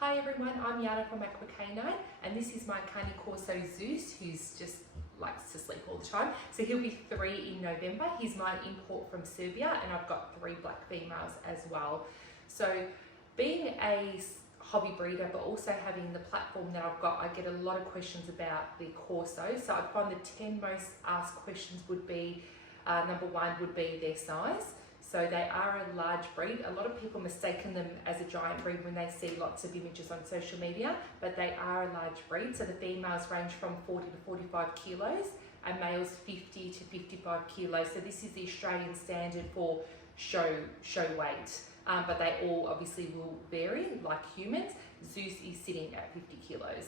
Hi everyone, I'm Yana from Canine, and this is my Cane Corso Zeus, who's just likes to sleep all the time. So he'll be 3 in November. He's my import from Serbia, and I've got 3 black females as well. So being a hobby breeder, but also having the platform that I've got, I get a lot of questions about the Corso. So I find the 10 most asked questions would be, number 1 would be their size. So they are a large breed. A lot of people mistaken them as a giant breed when they see lots of images on social media, but they are a large breed. So the females range from 40 to 45 kilos and males 50 to 55 kilos. So this is the Australian standard for show weight, but they all obviously will vary like humans. Zeus is sitting at 50 kilos.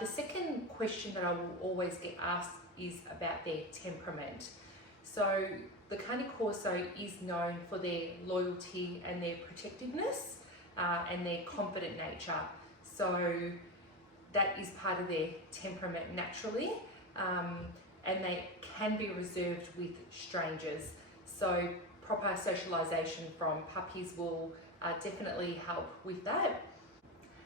The second question that I will always get asked is about their temperament. So the Cane Corso is known for their loyalty and their protectiveness and their confident nature. So that is part of their temperament naturally, and they can be reserved with strangers. So proper socialisation from puppies will definitely help with that.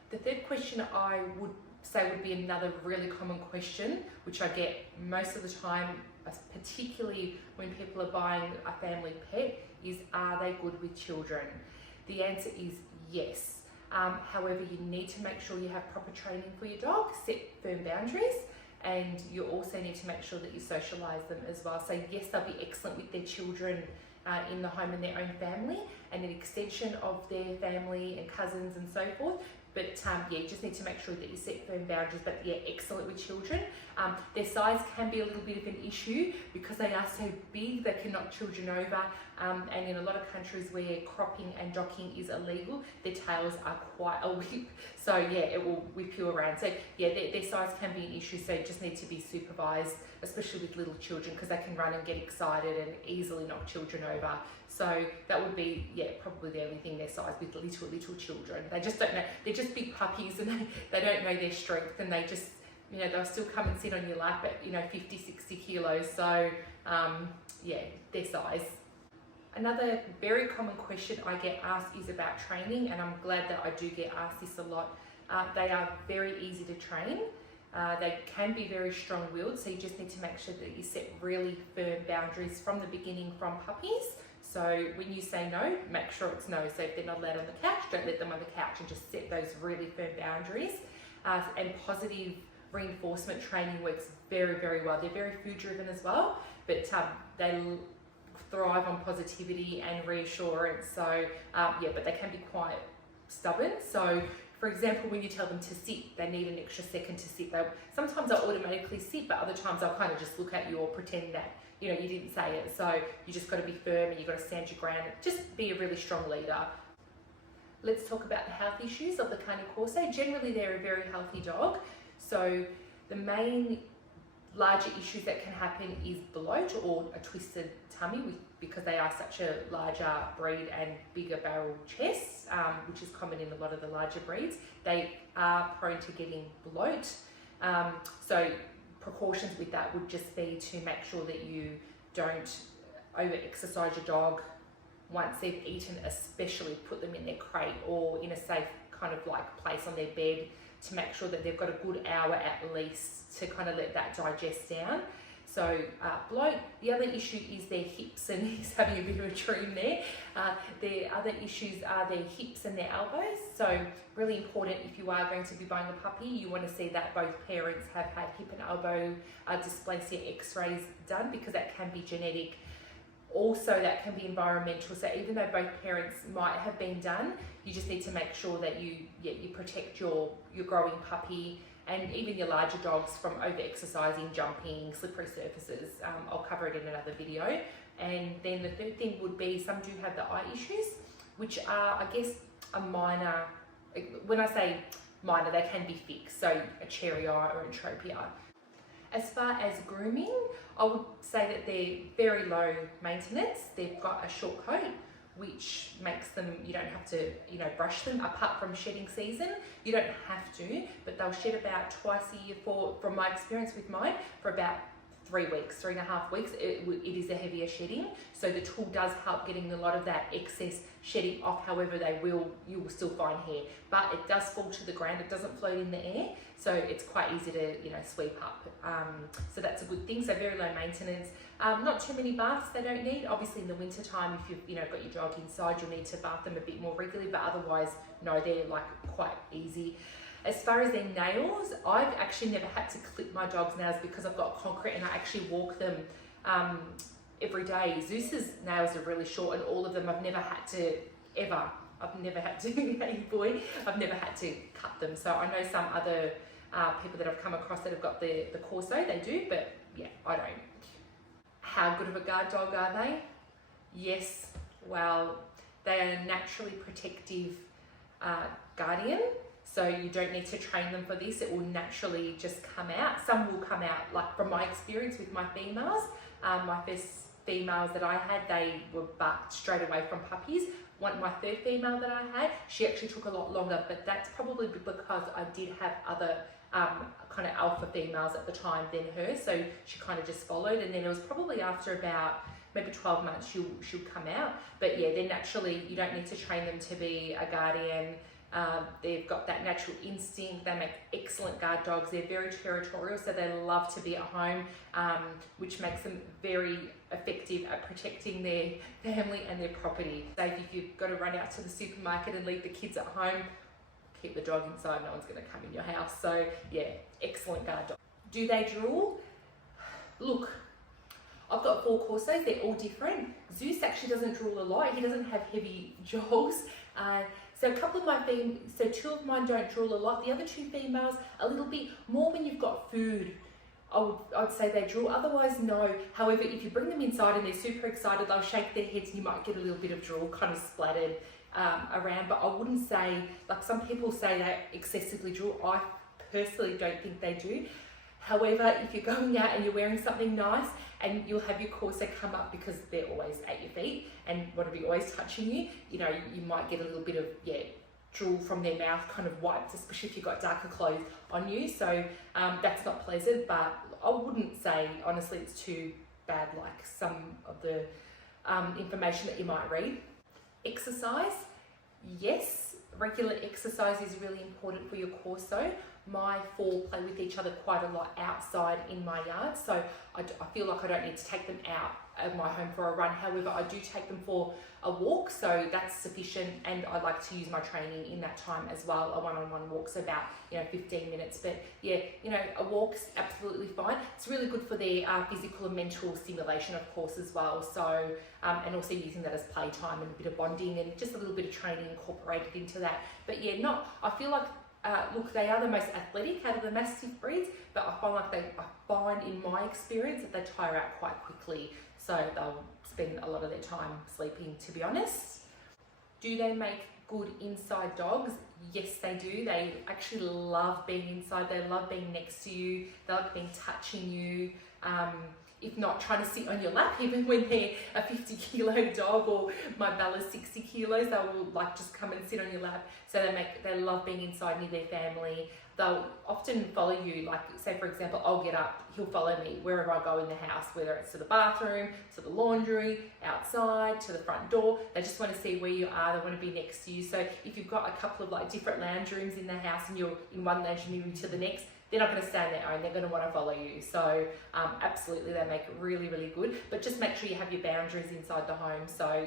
The third question I would say would be another really common question, which I get most of the time, particularly when people are buying a family pet, is are they good with children? The answer is yes. However, you need to make sure you have proper training for your dog, set firm boundaries, and you also need to make sure that you socialise them as well. So yes, they'll be excellent with their children in the home and their own family, and an extension of their family and cousins and so forth. But yeah, you just need to make sure that you set firm boundaries, but yeah, excellent with children. Their size can be a little bit of an issue because they are so big, they can knock children over. And in a lot of countries where cropping and docking is illegal, their tails are quite a whip. So yeah, it will whip you around. So yeah, their size can be an issue, so you just need to be supervised, especially with little children, because they can run and get excited and easily knock children over. So that would be, yeah, probably the only thing, their size with little children. They just don't know, they're just big puppies and they don't know their strength, and they just, you know, they'll still come and sit on your lap at, you know, 50, 60 kilos. So yeah, their size. Another very common question I get asked is about training, and I'm glad that I do get asked this a lot. They are very easy to train. They can be very strong-willed, so you just need to make sure that you set really firm boundaries from the beginning from puppies. So when you say no, make sure it's no. So if they're not allowed on the couch, don't let them on the couch, and just set those really firm boundaries. And positive reinforcement training works very, very well. They're very food-driven as well, but they thrive on positivity and reassurance. So yeah, but they can be quite stubborn. So for example, when you tell them to sit, they need an extra second to sit. Sometimes they'll automatically sit, but other times they'll kind of just look at you or pretend that, you know, you didn't say it. So you just got to be firm and you've got to stand your ground. Just be a really strong leader. Let's talk about the health issues of the Cane Corso. Generally, they're a very healthy dog. So the main larger issues that can happen is bloat or a twisted tummy, because they are such a larger breed and bigger barrel chests, which is common in a lot of the larger breeds. They are prone to getting bloat. So precautions with that would just be to make sure that you don't over-exercise your dog once they've eaten, especially put them in their crate or in a safe kind of like place on their bed, to make sure that they've got a good hour at least to kind of let that digest down. So bloat. The other issue is their hips, and he's having a bit of a dream there. The other issues are their hips and their elbows. So really important, if you are going to be buying a puppy, you want to see that both parents have had hip and elbow dysplasia x-rays done, because that can be genetic. Also, that can be environmental. So even though both parents might have been done, you just need to make sure that you protect your growing puppy and even your larger dogs from over-exercising, jumping, slippery surfaces. I'll cover it in another video. And then the third thing would be, some do have the eye issues, which are, I guess, a minor. When I say minor, they can be fixed. So a cherry eye or entropia. As far as grooming, I would say that they're very low maintenance. They've got a short coat, which makes them, you don't have to, you know, brush them apart from shedding season. You don't have to, but they'll shed about twice a year from my experience with mine, for about 3 weeks, 3.5 weeks, it is a heavier shedding. So the tool does help getting a lot of that excess shedding off. However, you will still find hair, but it does fall to the ground. It doesn't float in the air. So it's quite easy to, sweep up. So that's a good thing. So very low maintenance. Not too many baths they don't need. Obviously in the winter time, if you've got your dog inside, you'll need to bath them a bit more regularly, but otherwise, no, they're like quite easy. As far as their nails, I've actually never had to clip my dog's nails because I've got concrete and I actually walk them every day. Zeus's nails are really short, and all of them I've never had to hey boy, I've never had to cut them. So I know some other people that I've come across that have got the Corso, they do, but yeah, I don't. How good of a guard dog are they? Yes, well, they are a naturally protective guardian. So you don't need to train them for this. It will naturally just come out. Some will come out, like from my experience with my females. My first females that I had, they were barked straight away from puppies. My third female that I had, she actually took a lot longer, but that's probably because I did have other kind of alpha females at the time than her. So she kind of just followed, and then it was probably after about maybe 12 months she'll come out. But yeah, they're naturally, you don't need to train them to be a guardian. They've got that natural instinct. They make excellent guard dogs. They're very territorial, so they love to be at home, which makes them very effective at protecting their family and their property. So if you've got to run out to the supermarket and leave the kids at home, keep the dog inside. No one's going to come in your house. So yeah, excellent guard dog. Do they drool? Look, I've got 4 Corsos. They're all different. Zeus actually doesn't drool a lot. He doesn't have heavy jaws. So a couple of so 2 of mine don't drool a lot. The other 2 females, a little bit more when you've got food. I would say they drool, otherwise no. However, if you bring them inside and they're super excited, they'll shake their heads and you might get a little bit of drool kind of splattered around, but I wouldn't say, like some people say they excessively drool. I personally don't think they do. However, if you're going out and you're wearing something nice and you'll have your Corso come up because they're always at your feet and want to be always touching you, you might get a little bit of, drool from their mouth kind of wiped, especially if you've got darker clothes on you. So that's not pleasant, but I wouldn't say, honestly, it's too bad like some of the information that you might read. Exercise, yes, regular exercise is really important for your Corso. My 4 play with each other quite a lot outside in my yard, so I feel like I don't need to take them out of my home for a run. However, I do take them for a walk, so that's sufficient, and I like to use my training in that time as well. A one-on-one walk's about 15 minutes, but yeah, a walk's absolutely fine. It's really good for their physical and mental stimulation, of course, as well. So and also using that as playtime and a bit of bonding and just a little bit of training incorporated into that. But yeah, I feel like look, they are the most athletic out of the Mastiff breeds, but I find in my experience that they tire out quite quickly, so they'll spend a lot of their time sleeping, to be honest. Do they make good inside dogs? Yes, they do. They actually love being inside. They love being next to you. They like being touching you. If not trying to sit on your lap, even when they're a 50-kilo dog, or my Bella's 60 kilos, they will like just come and sit on your lap. So they love being inside near their family. They'll often follow you, like say for example, I'll get up, he'll follow me wherever I go in the house, whether it's to the bathroom, to the laundry, outside, to the front door. They just want to see where you are. They want to be next to you. So if you've got a couple of like different lounge rooms in the house and you're in one lounge room to the next, they're not going to stay on their own. They're going to want to follow you. So absolutely, they make it really, really good. But just make sure you have your boundaries inside the home. So,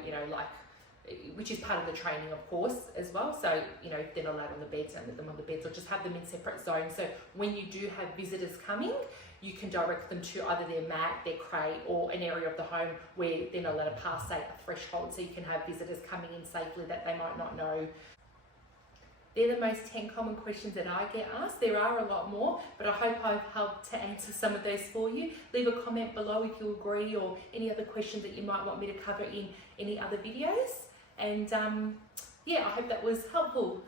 which is part of the training, of course, as well. So, if they're not allowed on the beds, don't let them on the beds, or just have them in separate zones. So when you do have visitors coming, you can direct them to either their mat, their crate, or an area of the home where they're not allowed to pass, say, a threshold. So you can have visitors coming in safely that they might not know. They're the most 10 common questions that I get asked. There are a lot more, but I hope I've helped to answer some of those for you. Leave a comment below if you agree, or any other questions that you might want me to cover in any other videos. And yeah, I hope that was helpful.